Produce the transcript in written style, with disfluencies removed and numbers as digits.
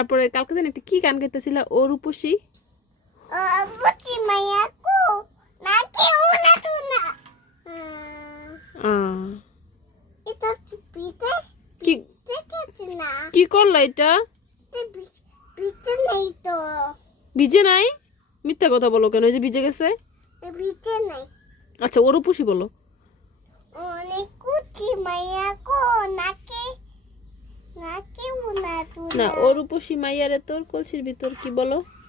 তারপরে কালকে দিন একটা কি গান গাইতেছিল ও রূপসী বুচি মাইয়া কো নাকি উনা তুনা এটা পিতে কি দেখতে না কি করলা এটা পিতে নেই তো ভিজে নাই মিথ্যা কথা বলো কেন এই যে ভিজে গেছে পিতে নাই আচ্ছা ও রূপসী বলো অনেক কুচি মাইয়া কো নাকি নাকি উনা তুনা না ও রূপসী মাইয়ারে তোর কলসির ভিতর কি বলো